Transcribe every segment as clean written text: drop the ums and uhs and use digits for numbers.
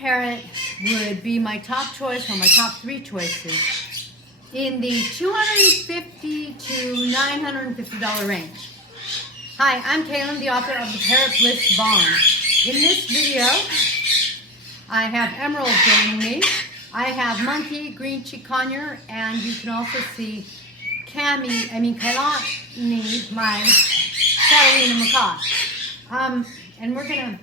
parrot would be my top choice or my top 3 choices in the $250 to $950 range. Hi, I'm Kaylin, the author of the Parrot Bliss Bond. In this video, I have Emerald joining me. I have Monkey, Green-cheek Conure, and you can also see Kailani, my Catalina macaw. And we're gonna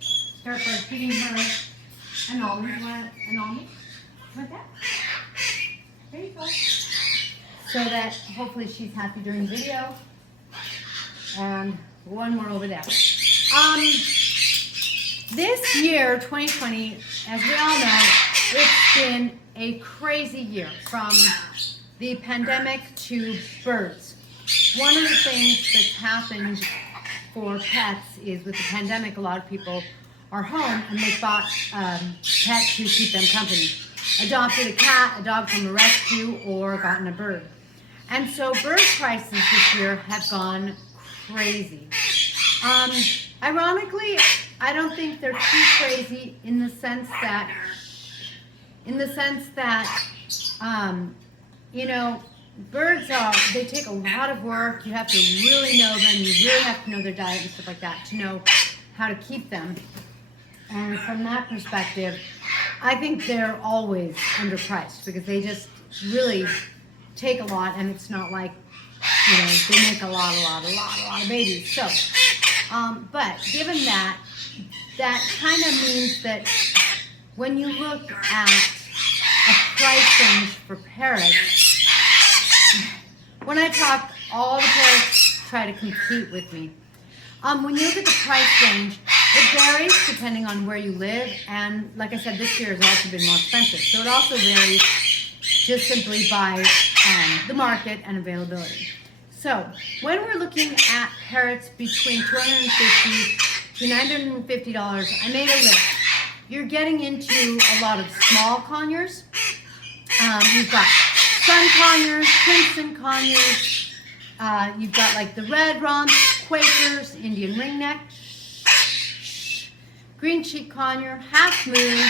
start by feeding her an almond. You want an almond? Want that? There you go. So that hopefully she's happy during the video. And one more over there. This year, 2020, as we all know, it's been a crazy year from the pandemic to birds. One of the things that's happened for pets is with the pandemic, a lot of people are home and they bought pets to keep them company. Adopted a cat, a dog from a rescue, or gotten a bird. And so bird prices this year have gone crazy. Ironically, I don't think they're too crazy in the sense that, you know, birds they take a lot of work. You have to really know them. You really have to know their diet and stuff like that to know how to keep them. And from that perspective, I think they're always underpriced because they just really take a lot, and it's not like, you know, they make a lot of babies. So, but given that, that kind of means that when you look at a price range for parrots, when I talk, all the parrots try to compete with me. When you look at the price range, it varies depending on where you live, and like I said, this year has also been more expensive. So it also varies just simply by the market and availability. So when we're looking at parrots between $250 to $950, I made a list. You're getting into a lot of small conures. You've got sun conures, crimson conures. You've got like the red rump, Quakers, Indian ringneck, Green-cheek Conure, half moon,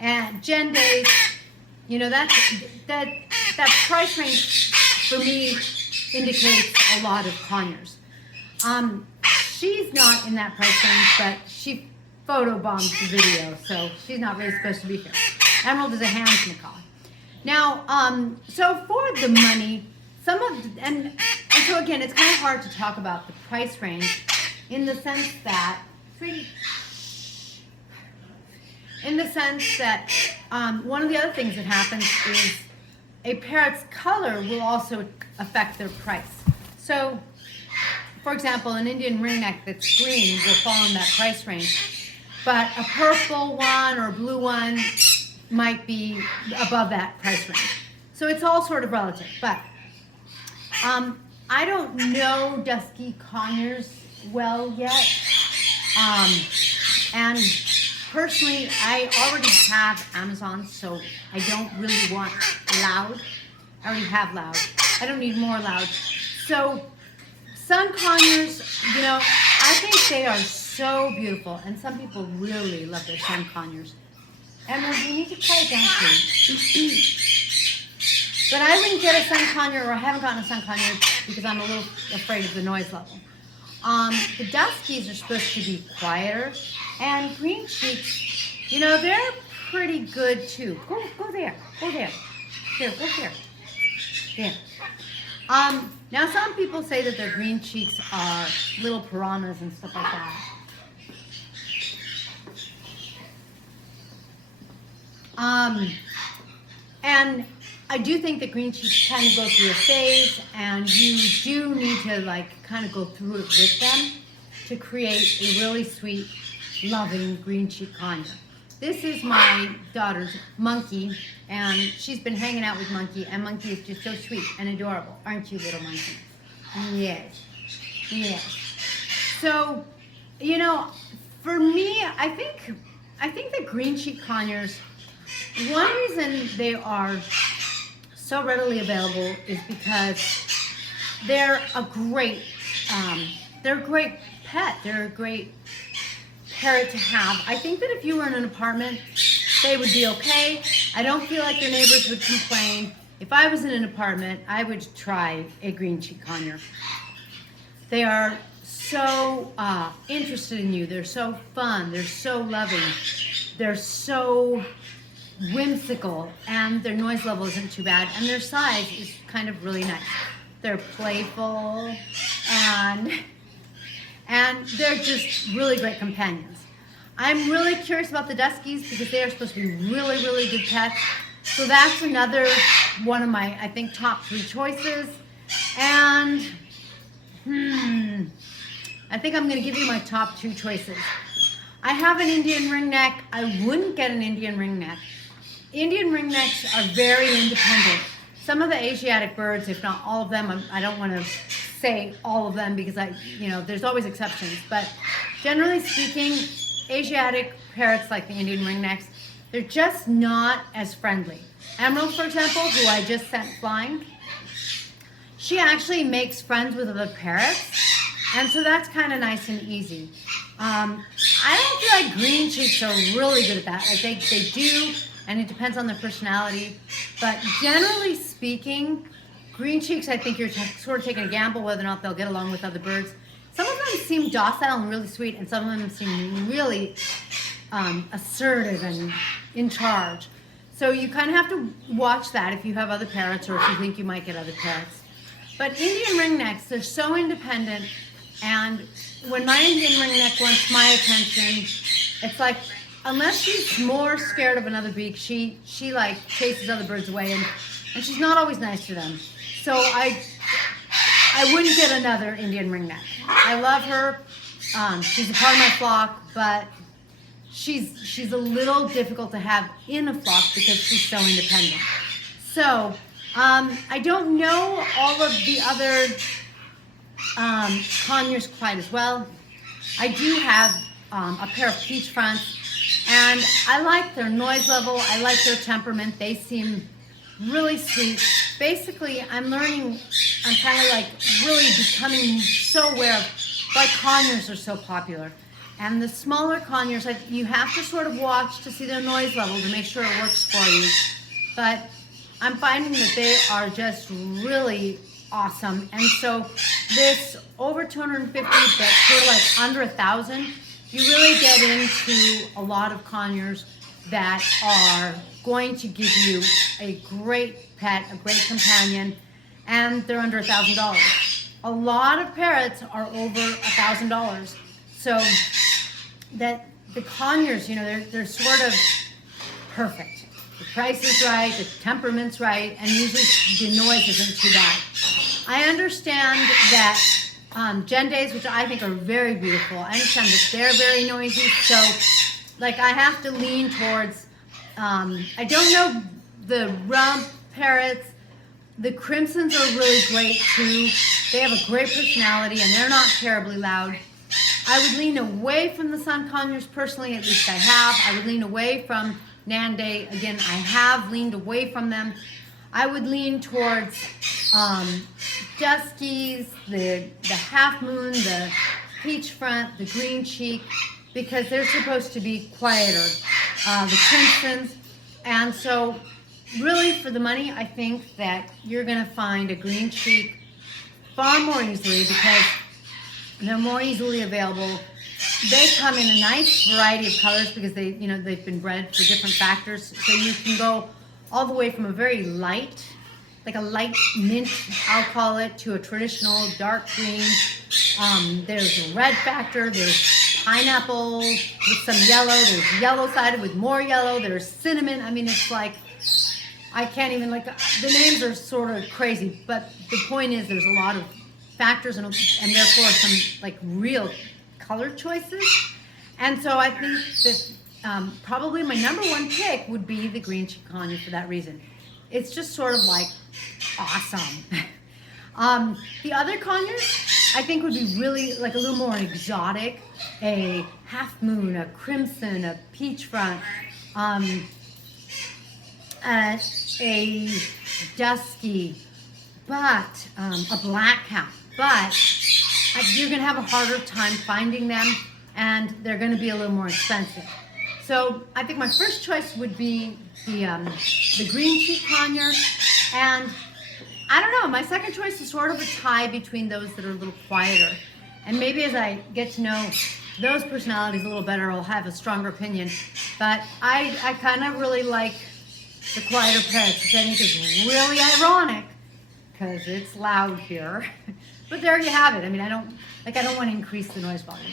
and Jendays. You know, that price range for me indicates a lot of conures. She's not in that price range, but she photobombed the video, so she's not really supposed to be here. Emerald is a hand macaw. Now, so for the money, and so again, it's kind of hard to talk about the price range in the sense that, one of the other things that happens is a parrot's color will also affect their price. So, for example, an Indian ringneck that's green will fall in that price range, but a purple one or blue one might be above that price range. So it's all sort of relative, but I don't know Dusky Conures well yet, and personally, I already have Amazon, so I don't really want loud. I already have loud. I don't need more loud. So sun conures, you know, I think they are so beautiful, and some people really love their sun conures. Emma, you need to quiet down, please. But I wouldn't get a sun conure, or I haven't gotten a sun conure because I'm a little afraid of the noise level. The Duskies are supposed to be quieter, and Green-cheeks, you know, they're pretty good too. Go there, go there. Here, go there. There. Now some people say that their Green-cheeks are little piranhas and stuff like that. And I do think that Green-cheeks kind of go through a phase, and you do need to like kind of go through it with them to create a really sweet, loving Green-cheek Conure. This is my daughter's Monkey, and she's been hanging out with Monkey, and Monkey is just so sweet and adorable. Aren't you, little Monkey? Yes. Yes. So, you know, for me, I think the Green-cheek Conures, one reason they are so readily available is because they're a great pet. They're a great parrot to have. I think that if you were in an apartment, they would be okay. I don't feel like their neighbors would complain. If I was in an apartment, I would try a Green-cheek Conure. They are so interested in you. They're so fun. They're so loving. They're so whimsical, and their noise level isn't too bad, and their size is kind of really nice. They're playful, and they're just really great companions. I'm really curious about the Duskies because they are supposed to be really, really good pets. So that's another one of my, I think, top 3 choices. And I think I'm going to give you my top 2 choices. I have an Indian ringneck. I wouldn't get an Indian ringneck. Indian ringnecks are very independent. Some of the Asiatic birds, if not all of them, I don't want to say all of them because there's always exceptions. But generally speaking, Asiatic parrots like the Indian ringnecks, they're just not as friendly. Emerald, for example, who I just sent flying, she actually makes friends with other parrots, and so that's kind of nice and easy. I don't feel like green-cheeks are really good at that. Like they do, and it depends on their personality. But generally speaking, green-cheeks, I think you're sort of taking a gamble whether or not they'll get along with other birds. Some of them seem docile and really sweet, and some of them seem really assertive and in charge. So you kind of have to watch that if you have other parrots or if you think you might get other parrots. But Indian ringnecks, they're so independent, and when my Indian ringneck wants my attention, it's like, unless she's more scared of another beak, she like chases other birds away, and she's not always nice to them. So I wouldn't get another Indian ringneck. I love her. She's a part of my flock, but she's a little difficult to have in a flock because she's so independent. So I don't know all of the other conures quite as well. I do have a pair of peach fronts, and I like their noise level. I like their temperament. They seem really sweet. Basically, I'm kind of like really becoming so aware of why conures are so popular. And the smaller conures, you have to sort of watch to see their noise level to make sure it works for you. But I'm finding that they are just really awesome. And so this over 250, but sort of like under 1,000, you really get into a lot of conures that are going to give you a great pet, a great companion, and they're under $1,000. A lot of parrots are over $1,000. So that the conures, they're sort of perfect. The price is right, the temperament's right, and usually the noise isn't too bad. I understand that Jendays, which I think are very beautiful, I understand that they're very noisy, so like I have to lean towards, I don't know the rump parrots. The crimsons are really great too. They have a great personality and they're not terribly loud. I would lean away from the sun conures personally, at least I have. I would lean away from Nanday. Again, I have leaned away from them. I would lean towards Duskies, the half moon, the peach front, the green cheek, because they're supposed to be quieter. The crimsons, and so really for the money, I think that you're going to find a green cheek far more easily because they're more easily available. They come in a nice variety of colors because they've been bred for different factors. So you can go all the way from a very light, like a light mint, I'll call it, to a traditional dark green. There's a red factor, there's pineapple with some yellow, there's yellow-sided with more yellow, there's cinnamon. I mean, it's like, I can't even, the names are sort of crazy, but the point is there's a lot of factors and therefore some real color choices. And so I think that probably my number one pick would be the Green-cheek Conure for that reason. It's just sort of awesome. The other conures I think would be really a little more exotic. A half moon, a crimson, a peach front, a dusky, but a black cap. But you're going to have a harder time finding them, and they're going to be a little more expensive. So I think my first choice would be the Green-cheek Conure, and I don't know, my second choice is sort of a tie between those that are a little quieter. And maybe as I get to know those personalities a little better, I'll have a stronger opinion. But I kind of really like the quieter Parrots, which I think is really ironic because it's loud here. But there you have it. I mean, I don't want to increase the noise volume.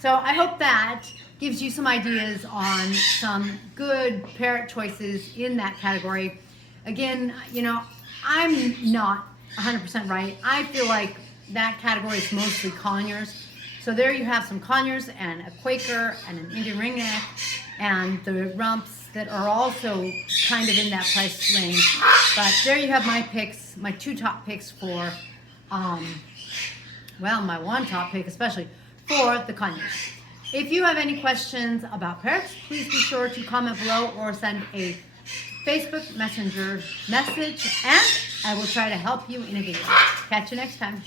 So I hope that gives you some ideas on some good Parrot choices in that category. Again, you know, I'm not 100% right. I feel like that category is mostly Conures. So there you have some Conures and a Quaker and an Indian Ringneck and the rumps that are also kind of in that price range. But there you have my picks, my two top picks for, well, my one top pick especially for the Conures. If you have any questions about Parrots, please be sure to comment below or send a Facebook Messenger message, and I will try to help you in a video. Catch you next time.